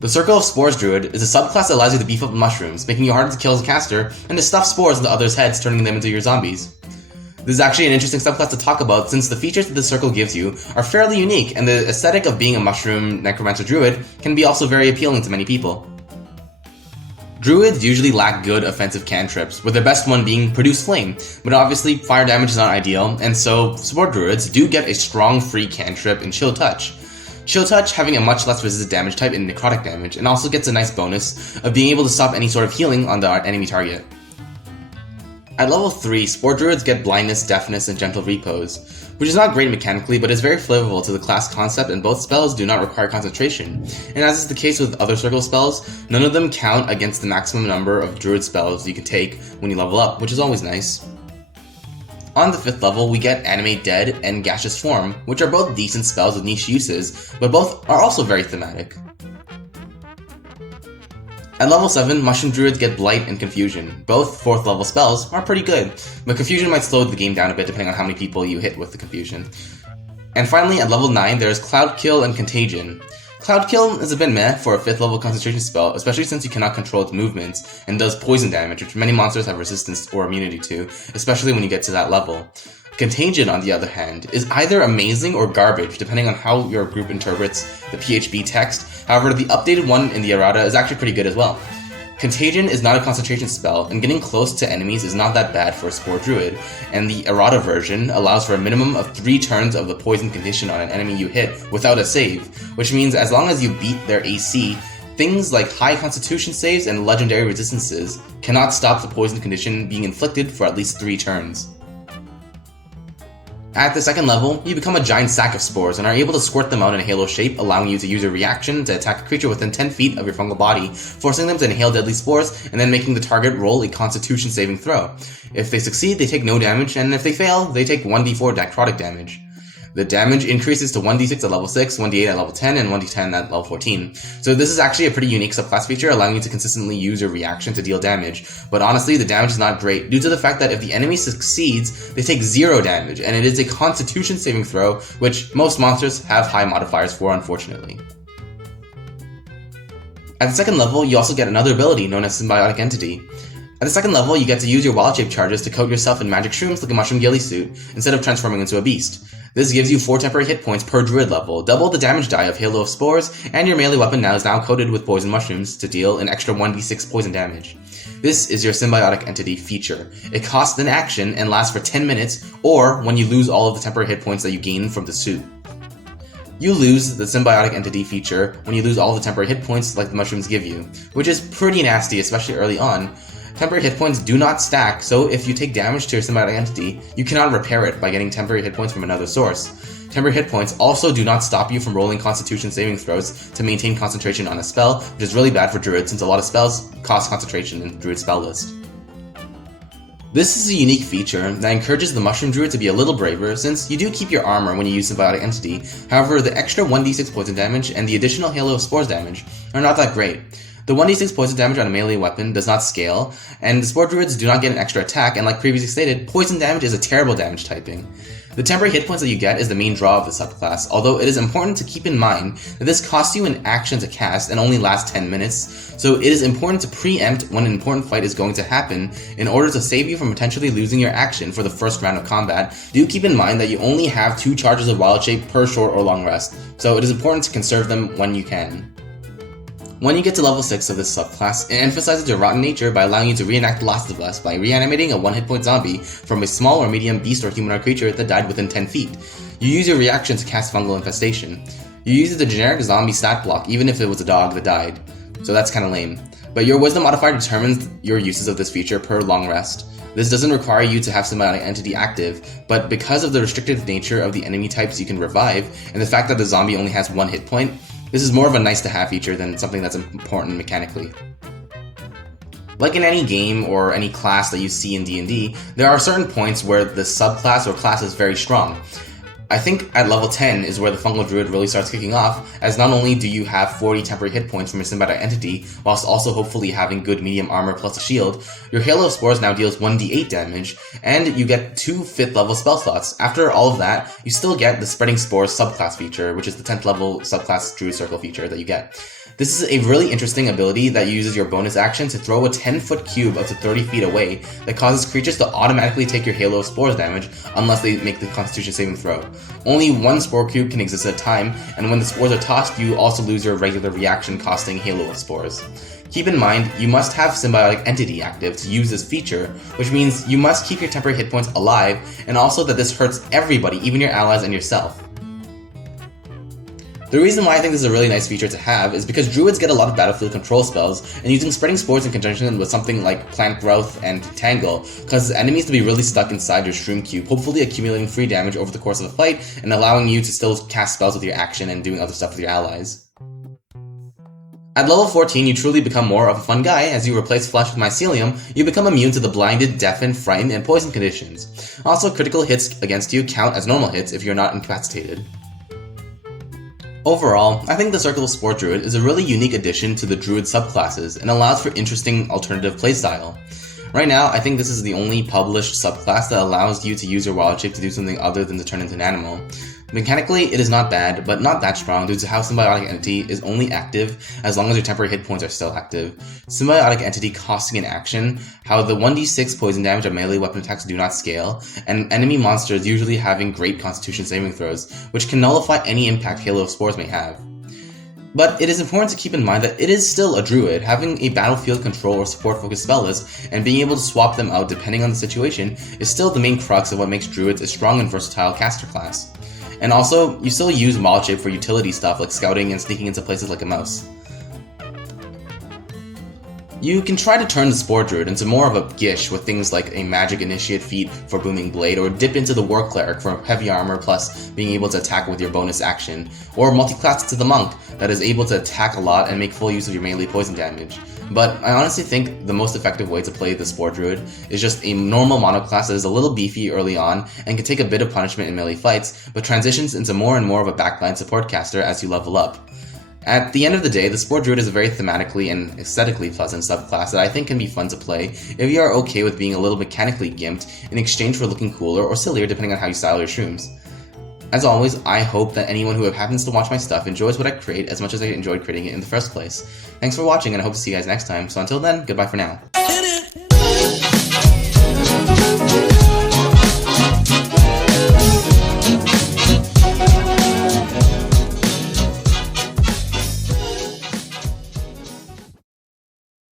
The Circle of Spores Druid is a subclass that allows you to beef up mushrooms, making you harder to kill as a caster, and to stuff spores into others' heads, turning them into your zombies. This is actually an interesting subclass to talk about since the features that the Circle gives you are fairly unique, and the aesthetic of being a mushroom necromancer druid can be also very appealing to many people. Druids usually lack good offensive cantrips, with their best one being Produce Flame, but obviously fire damage is not ideal, and so Spore Druids do get a strong free cantrip in Chill Touch. Chill Touch having a much less resistant damage type in necrotic damage, and also gets a nice bonus of being able to stop any sort of healing on the enemy target. At level 3, Spore Druids get Blindness, Deafness, and Gentle Repose, which is not great mechanically, but is very flavorful to the class concept, and both spells do not require concentration. And as is the case with other Circle spells, none of them count against the maximum number of Druid spells you can take when you level up, which is always nice. On the 5th level, we get Animate Dead and Gaseous Form, which are both decent spells with niche uses, but both are also very thematic. At level 7, Mushroom Druids get Blight and Confusion. Both 4th level spells are pretty good, but Confusion might slow the game down a bit depending on how many people you hit with the Confusion. And finally, at level 9, there is Cloud Kill and Contagion. Cloud Kill is a bit meh for a 5th level concentration spell, especially since you cannot control its movements, and does poison damage, which many monsters have resistance or immunity to, especially when you get to that level. Contagion, on the other hand, is either amazing or garbage, depending on how your group interprets the PHB text. However, the updated one in the errata is actually pretty good as well. Contagion is not a concentration spell, and getting close to enemies is not that bad for a Spore Druid, and the errata version allows for a minimum of 3 turns of the poison condition on an enemy you hit without a save, which means as long as you beat their AC, things like high constitution saves and legendary resistances cannot stop the poison condition being inflicted for at least 3 turns. At the 2nd level, you become a giant sack of spores and are able to squirt them out in a halo shape, allowing you to use a reaction to attack a creature within 10 feet of your fungal body, forcing them to inhale deadly spores, and then making the target roll a constitution saving throw. If they succeed, they take no damage, and if they fail, they take 1d4 necrotic damage. The damage increases to 1d6 at level 6, 1d8 at level 10, and 1d10 at level 14. So this is actually a pretty unique subclass feature, allowing you to consistently use your reaction to deal damage. But honestly, the damage is not great, due to the fact that if the enemy succeeds, they take 0 damage, and it is a constitution saving throw, which most monsters have high modifiers for, unfortunately. At the 2nd level, you also get another ability known as Symbiotic Entity. At the 2nd level, you get to use your wild shape charges to coat yourself in magic shrooms like a mushroom ghillie suit, instead of transforming into a beast. This gives you 4 temporary hit points per druid level, double the damage die of Halo of Spores, and your melee weapon is now coated with poison mushrooms to deal an extra 1d6 poison damage. This is your Symbiotic Entity feature. It costs an action and lasts for 10 minutes, or when you lose all of the temporary hit points that you gain from the suit. You lose the Symbiotic Entity feature when you lose all the temporary hit points like the mushrooms give you, which is pretty nasty, especially early on. Temporary hit points do not stack, so if you take damage to your Symbiotic Entity, you cannot repair it by getting temporary hit points from another source. Temporary hit points also do not stop you from rolling Constitution saving throws to maintain concentration on a spell, which is really bad for Druids since a lot of spells cost concentration in the Druid spell list. This is a unique feature that encourages the Mushroom Druid to be a little braver, since you do keep your armor when you use Symbiotic Entity. However, the extra 1d6 poison damage and the additional Halo of Spores damage are not that great. The 1d6 poison damage on a melee weapon does not scale, and the Spore Druids do not get an extra attack, and like previously stated, poison damage is a terrible damage typing. The temporary hit points that you get is the main draw of the subclass, although it is important to keep in mind that this costs you an action to cast and only lasts 10 minutes, so it is important to preempt when an important fight is going to happen in order to save you from potentially losing your action for the first round of combat. Do keep in mind that you only have 2 charges of Wild Shape per short or long rest, so it is important to conserve them when you can. When you get to level 6 of this subclass, it emphasizes your rotten nature by allowing you to reenact The Last of Us by reanimating a 1-hit point zombie from a small or medium beast or humanoid creature that died within 10 feet. You use your reaction to cast Fungal Infestation. You use the generic zombie stat block even if it was a dog that died, so that's kinda lame. But your Wisdom modifier determines your uses of this feature per long rest. This doesn't require you to have Symbiotic Entity active, but because of the restricted nature of the enemy types you can revive, and the fact that the zombie only has 1 hit point, this is more of a nice-to-have feature than something that's important mechanically. Like in any game or any class that you see in D&D, there are certain points where the subclass or class is very strong. I think at level 10 is where the Fungal Druid really starts kicking off, as not only do you have 40 temporary hit points from your Symbiotic Entity, whilst also hopefully having good medium armor plus a shield, your Halo of Spores now deals 1d8 damage, and you get 2 5th level spell slots. After all of that, you still get the Spreading Spores subclass feature, which is the 10th level subclass Druid Circle feature that you get. This is a really interesting ability that uses your bonus action to throw a 10-foot cube up to 30 feet away that causes creatures to automatically take your Halo of Spores damage unless they make the Constitution saving throw. Only one Spore cube can exist at a time, and when the Spores are tossed, you also lose your regular reaction costing Halo of Spores. Keep in mind, you must have Symbiotic Entity active to use this feature, which means you must keep your temporary hit points alive, and also that this hurts everybody, even your allies and yourself. The reason why I think this is a really nice feature to have is because Druids get a lot of battlefield control spells, and using Spreading Spores in conjunction with something like Plant Growth and Tangle causes enemies to be really stuck inside your Shroom Cube, hopefully accumulating free damage over the course of the fight, and allowing you to still cast spells with your action and doing other stuff with your allies. At level 14, you truly become more of a fun guy. As you replace Flesh with Mycelium, you become immune to the blinded, deafened, frightened, and poison conditions. Also, critical hits against you count as normal hits if you're not incapacitated. Overall, I think the Circle of Spore Druid is a really unique addition to the Druid subclasses and allows for interesting alternative playstyle. Right now, I think this is the only published subclass that allows you to use your wild shape to do something other than to turn into an animal. Mechanically, it is not bad, but not that strong due to how Symbiotic Entity is only active as long as your temporary hit points are still active. Symbiotic Entity costing an action, how the 1d6 poison damage of melee weapon attacks do not scale, and enemy monsters usually having great Constitution saving throws, which can nullify any impact Halo of Spores may have. But it is important to keep in mind that it is still a Druid. Having a battlefield control or support focused spell list, and being able to swap them out depending on the situation, is still the main crux of what makes Druids a strong and versatile caster class. And also, you still use Wild Shape for utility stuff like scouting and sneaking into places like a mouse. You can try to turn the Spore Druid into more of a Gish with things like a Magic Initiate feat for Booming Blade, or dip into the War Cleric for heavy armor plus being able to attack with your bonus action, or multi-class to the Monk that is able to attack a lot and make full use of your melee poison damage. But I honestly think the most effective way to play the Spore Druid is just a normal monoclass that is a little beefy early on and can take a bit of punishment in melee fights, but transitions into more and more of a backline support caster as you level up. At the end of the day, the Spore Druid is a very thematically and aesthetically pleasant subclass that I think can be fun to play if you are okay with being a little mechanically gimped in exchange for looking cooler or sillier depending on how you style your shrooms. As always, I hope that anyone who happens to watch my stuff enjoys what I create as much as I enjoyed creating it in the first place. Thanks for watching, and I hope to see you guys next time, so until then, goodbye for now.